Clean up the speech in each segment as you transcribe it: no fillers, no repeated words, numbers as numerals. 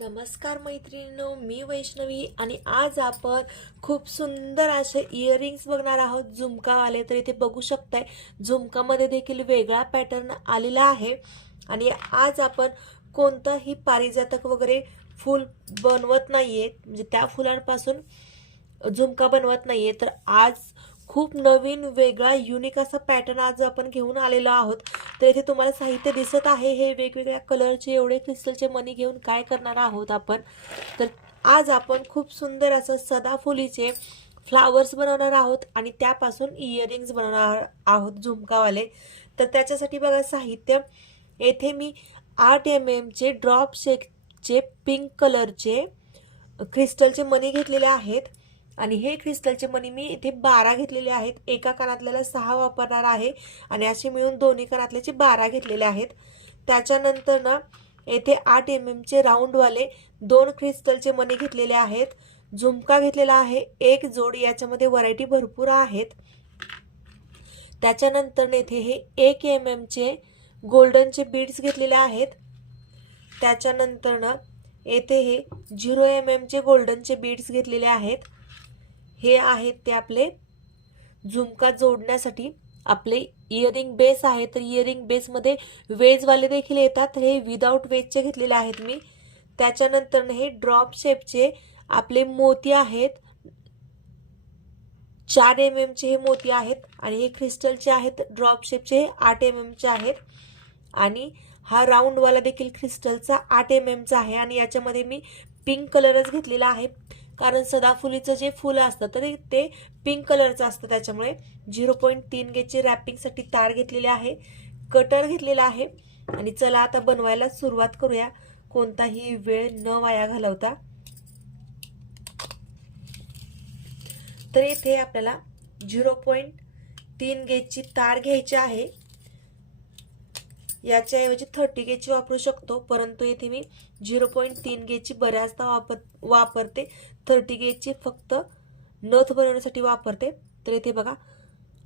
नमस्कार मैत्रिणींनो, मी वैष्णवी आणि आज आपण खूप सुंदर असे इयरिंग्स बघणार आहोत झुमकावाले. तर इथे बघू शकताय झुमकामध्ये देखील वेगळा पॅटर्न आलेला आहे. आणि आज आपण कोणताही पारिजातक वगैरे फूल बनवत नाहीये, म्हणजे त्या फुलांपासून झुमका बनवत नाहीये. तर आज खूप नवीन वेगळा युनिक असा पॅटर्न आज आपण घेऊन आलेलो आहोत. तर इथे तुम्हाला साहित्य दिसत आहे, हे वेगवेगळ्या कलरचे एवढे क्रिस्टलचे मणी घेऊन काय करणार आहोत आपण. तर आज आपण खूप सुंदर असं सदाफुलीचे फ्लावर्स बनवणार आहोत आणि त्यापासून इयरिंग्स बनवणार आहोत झुमकावाले. तर त्याच्यासाठी बघा साहित्य, येथे मी 8 mm चे ड्रॉप शेपचे पिंक कलरचे क्रिस्टलचे मणी घेतलेले आहेत. आणि हे क्रिस्टलचे मणी मी इथे 12 घेतलेले आहेत. एका कानातल्याला 6 वापरणार आहे आणि असे मिळून दोन्ही कानातल्याचे 12 घेतलेले आहेत. त्याच्यानंतर ना येथे 8 mm चे राऊंडवाले 2 क्रिस्टलचे मणी घेतलेले आहेत. झुमका घेतलेला आहे एक जोड, याच्यामध्ये व्हरायटी भरपूर आहेत. त्याच्यानंतर येथे हे 1 mm चे गोल्डनचे बीड्स घेतलेले आहेत. त्याच्यानंतर ना येथे हे 0 mm चे गोल्डनचे बीड्स घेतलेले आहेत. हे आहेत ते आपले झुमका जोडण्यासाठी आपले इयरिंग बेस आहे. तर इयरिंग बेसमध्ये वेजवाले देखील येतात, हे विदाऊट वेजचे घेतलेले आहेत मी. त्याच्यानंतर हे ड्रॉप शेपचे आपले मोती आहेत, 4 mm चे हे मोती आहेत. आणि हे क्रिस्टलचे आहेत ड्रॉप शेपचे, 8 mm चे आहेत. आणि हा राऊंडवाला देखील क्रिस्टलचा 8 mm चा आहे. आणि याच्यामध्ये मी पिंक कलरच घेतलेला आहे, कारण सदाफुलीचं जे फुलं असतं तर ते पिंक कलरचं असतं. त्याच्यामुळे 0.3 गेजचे रॅपिंगसाठी तार घेतलेले आहे, कटर घेतलेला आहे. आणि चला आता बनवायला सुरुवात करूया, कोणताही वेळ न वाया घालवता. तर इथे आपल्याला 0.3 गेजची तार घ्यायची आहे. याच्याऐवजी 30 गेजची वापरू शकतो, परंतु येथे मी 0.3 गेजची बऱ्याचदा वापरते. 30 गेजची फक्त नथ बनवण्यासाठी वापरते. तर इथे बघा,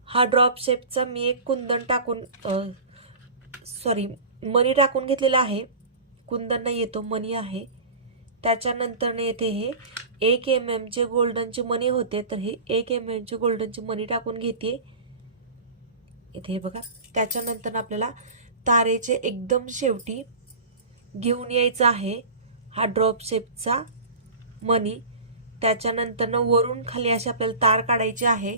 हा ड्रॉप शेपचा मी एक कुंदन टाकून मणी टाकून घेतलेला आहे. कुंदन नाही येतो, मणी आहे. त्याच्यानंतर येथे हे 1 mm चे गोल्डनचे मणी होते, तर हे 1 mm चे गोल्डनचे मणी टाकून घेते इथे बघा. त्याच्यानंतर आपल्याला तारेचे एकदम शेवटी घेऊन यायचं आहे हा ड्रॉप शेपचा मणी. त्याच्यानंतर वरून खाली अशी आपल्याला तार काढायची आहे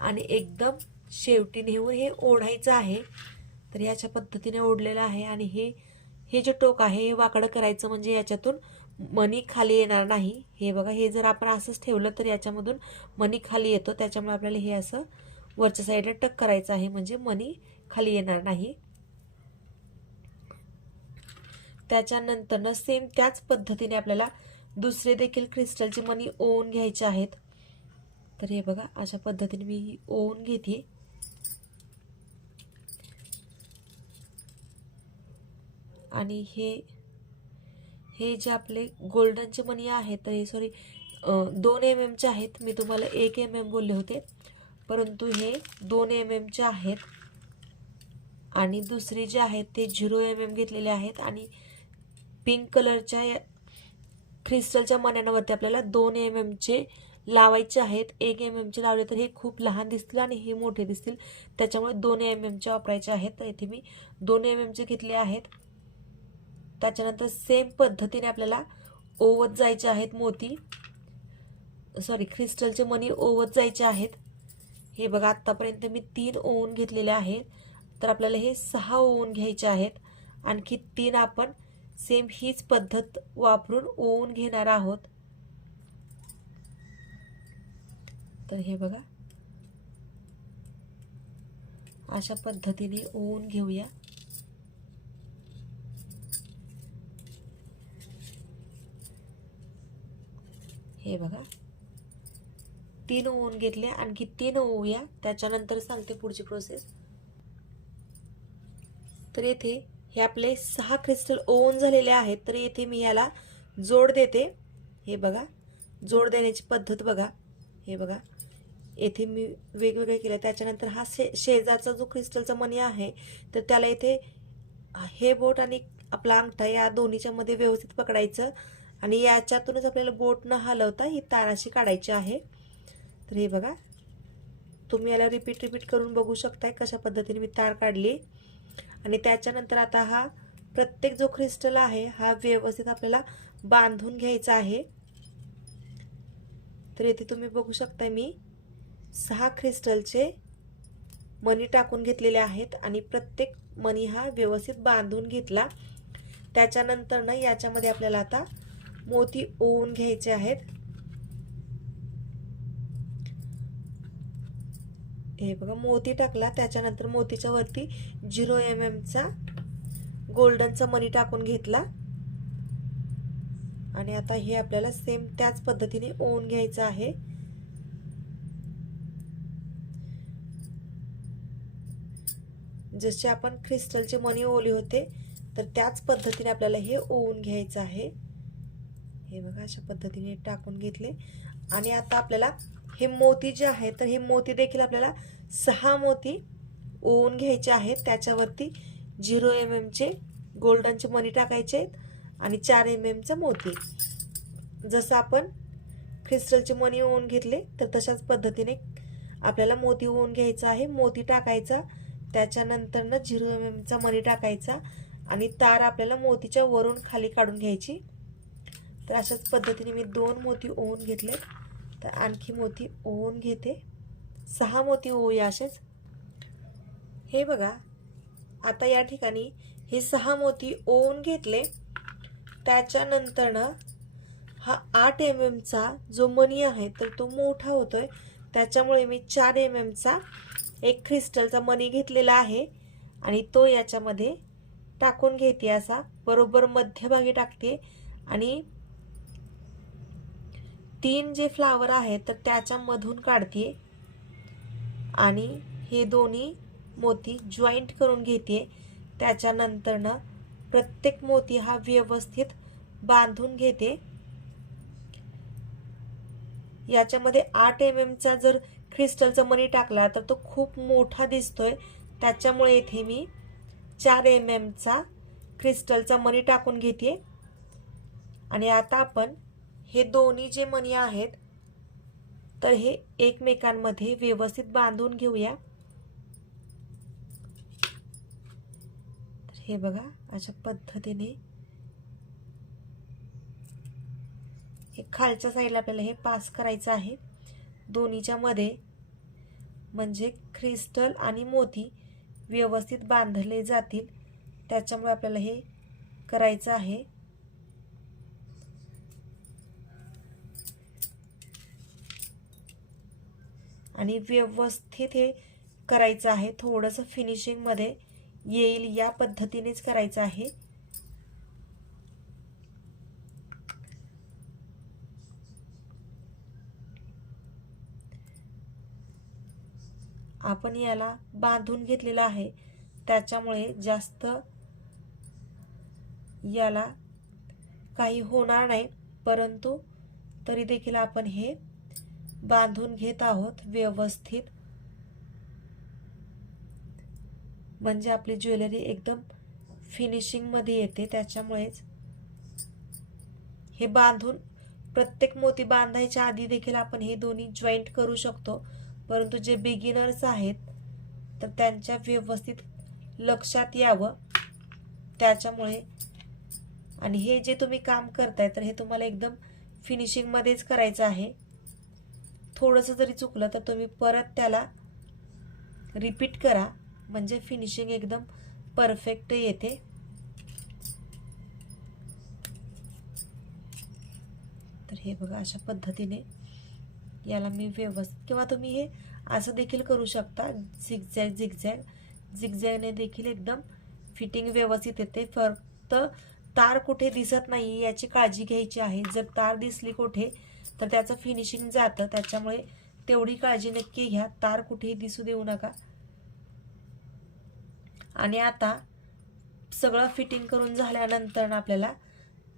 आणि एकदम शेवटी नेऊन हे ओढायचं आहे. तर याच्या पद्धतीने ओढलेलं आहे. आणि हे जे टोक आहे हे वाकडं करायचं, म्हणजे याच्यातून मणी खाली येणार नाही. हे बघा, हे जर आपण असंच ठेवलं तर याच्यामधून मणी खाली येतो. त्याच्यामुळे आपल्याला हे असं वरच्या साईडला टक करायचं आहे, म्हणजे मणी खाली येणार नाही. त्याच्यानंतर सेम त्याच पद्धतीने आपल्याला दुसरे देखील क्रिस्टलचे मणी ओवून घ्यायचे आहेत. तर हे बघा, अशा पद्धतीने मी ओवून घेते. आणि हे जे आपले गोल्डनचे मणी आहेत, तर हे 2 mm चे आहेत. मी तुम्हाला 1 mm बोलले होते, परंतु हे 2 mm चे आहेत. आणि दुसरे जे आहेत ते 0 mm घेतलेले आहेत. आणि पिंक कलरच्या क्रिस्टलच्या मण्यांवरती आपल्याला 2 mm चे लावायचे आहेत. 1 mm चे लावले तर हे खूप लहान दिसतील आणि हे मोठे दिसतील, त्याच्यामुळे 2 mm चे वापरायचे आहेत. तर इथे मी 2 mm चे घेतले आहेत. त्याच्यानंतर सेम पद्धतीने आपल्याला ओवत जायचे आहेत क्रिस्टलचे मणी ओवत जायचे आहेत. हे बघा, आत्तापर्यंत मी 3 ओवून घेतलेले आहेत. तर आपल्याला हे 6 ओवून घ्यायचे आहेत. आणखी 3 आपण सेम हीच पद्धत वापरून ओवून घेणार आहोत. तर हे बघा, अशा पद्धतीने ओवून घेऊया. हे बघा, 3 ओवून घेतले, आणखी 3 ओवूया, त्याच्यानंतर सांगते पुढची प्रोसेस. तर येथे हे आपले 6 क्रिस्टल ओवून झालेले आहेत. तर येथे मी याला जोड देते. हे बघा, जोड देण्याची पद्धत बघा. हे बघा, येथे मी वेगवेगळे केले. त्याच्यानंतर हा शेजारचा जो क्रिस्टलचा मणी आहे, तर त्याला इथे हे बोट आणि आपला अंगठा या दोन्हीच्या मध्ये व्यवस्थित पकडायचं आणि याच्यातूनच आपल्याला बोट न हलवता ही तार अशी काढायची आहे. तर हे बघा, तुम्ही याला रिपीट करून बघू शकताय कशा पद्धतीने मी तार काढली. आणि त्याच्यानंतर आता हा प्रत्येक जो क्रिस्टल आहे हा व्यवस्थित आपल्याला बांधून घ्यायचा आहे. तर इथे तुम्ही बघू शकताय मी 6 क्रिस्टलचे मणी टाकून घेतलेले आहेत आणि प्रत्येक मणी हा व्यवस्थित बांधून घेतला. त्याच्यानंतर ना याच्यामध्ये आपल्याला आता मोती ओवून घ्यायचे आहेत. हे बघा, मोती टाकला, त्याच्यानंतर मोतीच्या वरती 0 mm चा गोल्डनचा मणी टाकून घेतला आणि आता हे आपल्याला सेम त्याच पद्धतीने ओवून घ्यायचं आहे. जसे आपण क्रिस्टलचे मणी ओवले होते तर त्याच पद्धतीने आपल्याला हे ओवून घ्यायचं आहे. हे बघा, अशा पद्धतीने टाकून घेतले. आणि आता आपल्याला हे मोती जे आहेत तर हे मोती देखील आपल्याला 6 मोती ओवून घ्यायचे आहेत. त्याच्यावरती 0 mm चे गोल्डनचे मणी टाकायचे आहेत आणि 4 mm चा मोती. जसं आपण क्रिस्टलचे मणी ओवून घेतले तर तशाच पद्धतीने आपल्याला मोती ओवून घ्यायचा आहे. मोती टाकायचा, त्याच्यानंतर ना 0 mm चा मणी टाकायचा आणि तार आपल्याला मोतीच्या वरून खाली काढून घ्यायची. तर अशाच पद्धतीने मी 2 मोती ओवून घेतले. तर आणखी मोती ओवून घेते. 6 मोती ओवूया असेच. हे बघा, आता या ठिकाणी हे 6 मोती ओवून घेतले. त्याच्यानंतर ना हा 8 mm चा जो मणी आहे तर तो मोठा होतोय, त्याच्यामुळे मी 4 mm चा एक क्रिस्टलचा मणी घेतलेला आहे आणि तो याच्यामध्ये टाकून घेते. असा बरोबर मध्यभागी टाकते आणि 3 जे फ्लावर आहेत तर त्याच्यामधून काढते आणि हे दोन्ही मोती जॉईंट करून घेते. त्याच्यानंतर ना प्रत्येक मोती हा व्यवस्थित बांधून घेते. याच्यामध्ये 8 mm चा जर क्रिस्टलचा मणी टाकला तर तो खूप मोठा दिसतोय, त्याच्यामुळे इथे मी 4 mm चा क्रिस्टलचा मणी टाकून घेते. आणि आता आपण हे दोन्ही जे मणी आहेत तर हे एकमेकांमध्ये व्यवस्थित बांधून घेऊया. हे बघा, अशा पद्धतीने हे खालच्या साईडला आपल्याला हे पास करायचं आहे दोन्हीच्या मध्ये, म्हणजे क्रिस्टल आणि मोती व्यवस्थित बांधले जातील. त्याच्यामुळे आपल्याला हे करायचं आहे. आणि व्यवस्थित हे करायचं आहे. थोडंसं फिनिशिंग मध्ये येईल या पद्धतीनेच करायचं आहे. आपण याला बांधून घेतलेला आहे, त्याच्यामुळे जास्त याला काही होणार नाही, परंतु तरी देखील आपण हे बांधून घेत आहोत व्यवस्थित, म्हणजे आपली ज्वेलरी एकदम फिनिशिंग मध्ये येते. त्याच्यामुळेच हे बांधून प्रत्येक मोती बांधायच्या आधी देखील आपण हे दोन्ही जॉईंट करू शकतो, परंतु जे बिगिनर्स आहेत तर त्यांच्या व्यवस्थित लक्षात यावं त्याच्यामुळे. आणि हे जे तुम्ही काम करताय तर हे तुम्हाला एकदम फिनिशिंग मध्येच करायचं आहे. थोडंसं जरी चुकलं तर तुम्ही परत त्याला रिपीट करा, म्हणजे फिनिशिंग एकदम परफेक्ट येते. तर हे बघा, अशा पद्धतीने याला मी व्यवस्थित, किंवा तुम्ही हे असं देखील करू शकता, झिगझॅग झिगझॅगने देखील एकदम फिटिंग व्यवस्थित येते. फक्त तार कुठे दिसत नाही याची काळजी घ्यायची आहे. जर तार दिसली कुठे तर त्याचं फिनिशिंग जातं, त्याच्यामुळे तेवढी काळजी नक्की घ्या, तार कुठेही दिसू देऊ नका. आणि आता सगळं फिटिंग करून झाल्यानंतर आपल्याला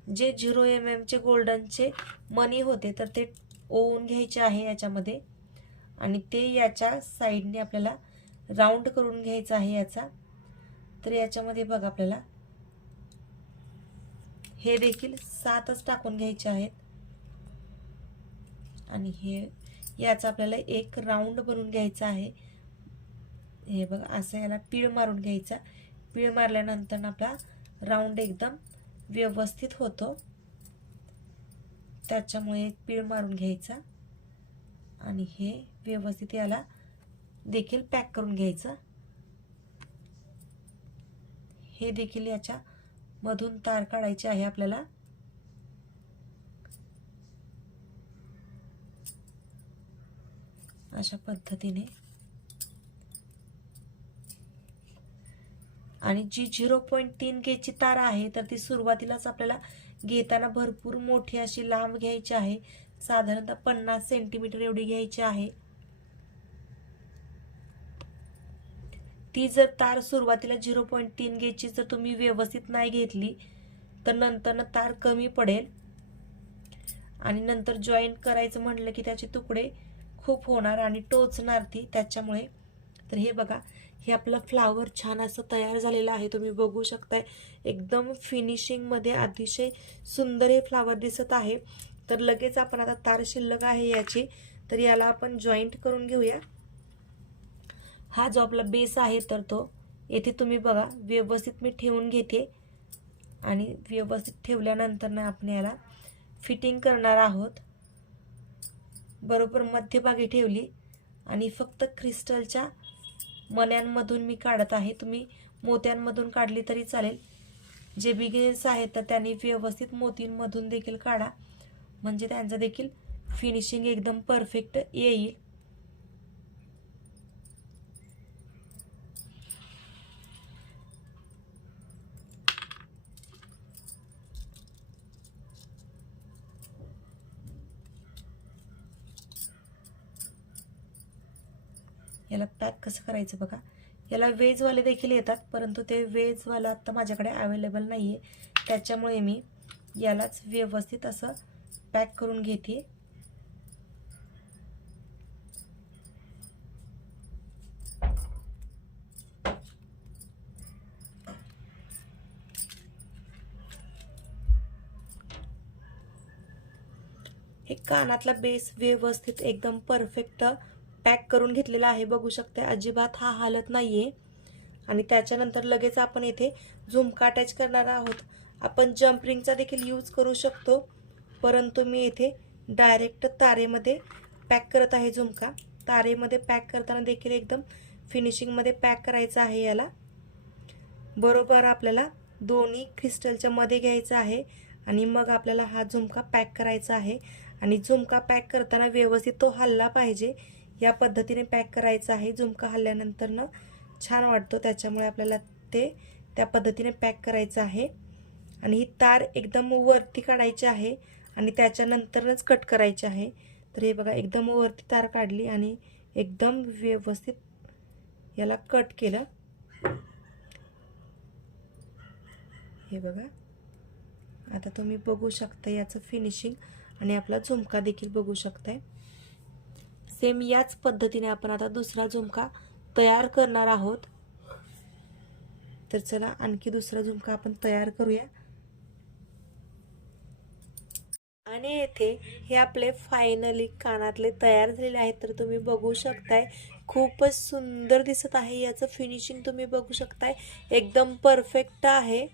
जे 0 mm चे गोल्डनचे मणी होते तर ते ओवून घ्यायचे आहे याच्यामध्ये, आणि ते याच्या साईडने आपल्याला राऊंड करून घ्यायचा आहे याचा. तर याच्यामध्ये बघा, आपल्याला हे देखील 7च टाकून घ्यायचे आहेत आणि हे याचा आपल्याला एक राऊंड बनवून घ्यायचा आहे। हे बघा असं याला पीळ मारून घ्यायचा। पीळ मारल्यानंतर आपला राऊंड एकदम व्यवस्थित होतो, त्याच्यामुळे पीळ मारून घ्यायचा आणि हे व्यवस्थित याला देखील पॅक करून घ्यायचं। हे देखील याच्या मधून तार काढायची आहे आपल्याला। अशा पद्धतीने आणि जी 0.3 गेजची तार आहे तर ती सुरुवातीलाच आपल्याला घेताना भरपूर मोठी अशी लांब घ्यायची आहे, साधारणतः 50 सेंटीमीटर एवढी घ्यायची आहे। ती जर तार सुरुवातीला 0.3 गेजची जर तुम्ही व्यवस्थित नाही घेतली तर नंतर तार कमी पडेल आणि नंतर जॉईंट करायचं म्हटलं की त्याचे तुकडे खूप होणार आणि टोचणार ती, त्याच्यामुळे। तर हे बघा, हे आपलं फ्लावर छान असं तयार झालेलं आहे, तुम्ही बघू शकताय। एकदम फिनिशिंग मध्ये अतिशय सुंदर हे फ्लावर दिसत आहे। तर लगेच आपण आता तार शिल्लक आहे याची, तर याला आपण जॉईंट करून घेऊया। हा जो आपला बेस आहे तर तो येथे तुम्ही बघा व्यवस्थित मी ठेवून घेते आणि व्यवस्थित ठेवल्यानंतर ना आपण याला फिटिंग करणार आहोत। बरोबर मध्यभागी ठेवली आणि फक्त क्रिस्टलच्या मण्यांमधून मी काढत आहे, तुम्ही मोत्यांमधून काढली तरी चालेल। जे बिगिनर्स आहेत तर त्यांनी व्यवस्थित मोतींमधून देखील काढा, म्हणजे त्यांचं देखील फिनिशिंग एकदम परफेक्ट येईल। याला पॅक कसं करायचं बघा, याला वेजवाले देखील येतात, परंतु ते वेजवाला आता माझ्याकडे अवेलेबल नाही आहे, त्याच्यामुळे मी यालाच व्यवस्थित असं पॅक करून घेते। हे कानातला बेस व्यवस्थित एकदम परफेक्ट पॅक करून घेतलेला आहे, बघू शकते अजिबात हा हालत नाहीये। आणि त्याच्यानंतर लगेच आपण इथे झुमका अटॅच करणार आहोत। आपण जम्प रिंगचा देखील यूज करू शकतो, परंतु मी इथे डायरेक्ट तारेमध्ये पॅक करत आहे झुमका। तारेमध्ये पॅक करताना देखील एकदम फिनिशिंगमध्ये पॅक करायचा आहे याला। बरोबर आपल्याला दोन्ही क्रिस्टलच्या मध्ये घ्यायचं आहे आणि मग आपल्याला हा झुमका पॅक करायचा आहे। आणि झुमका पॅक करताना व्यवस्थित तो हलला पाहिजे, या पद्धतीने पॅक करायचा आहे। झुमका हलल्यानंतर ना छान वाटतो, त्याच्यामुळे आपल्याला ते त्या पद्धतीने पॅक करायचं आहे। आणि ही तार एकदम वरती काढायची आहे आणि त्याच्यानंतरच कट करायची आहे। तर हे बघा एकदम वरती तार काढली आणि एकदम व्यवस्थित याला कट केलं। हे बघा, आता तुम्ही बघू शकता याचं फिनिशिंग आणि आपला झुमका देखील बघू शकताय। सेम याच पद्धतीने आपण आता दुसरा झुमका तयार करणार आहोत। तर चला आणखी दुसरा झुमका आपण तयार करूया। आणि येथे हे आपले फायनली कानातले तयार झालेले आहेत, तर तुम्ही बघू शकताय खूपच सुंदर दिसत आहे। याचं फिनिशिंग तुम्ही बघू शकताय एकदम परफेक्ट आहे।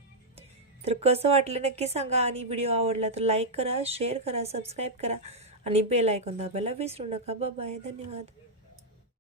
तर कसं वाटलं नक्की सांगा आणि व्हिडिओ आवडला तर लाईक करा, शेअर करा, सबस्क्राईब करा आणि बेल आयकॉन दाबायला विसरू नका। बाय बाय, धन्यवाद।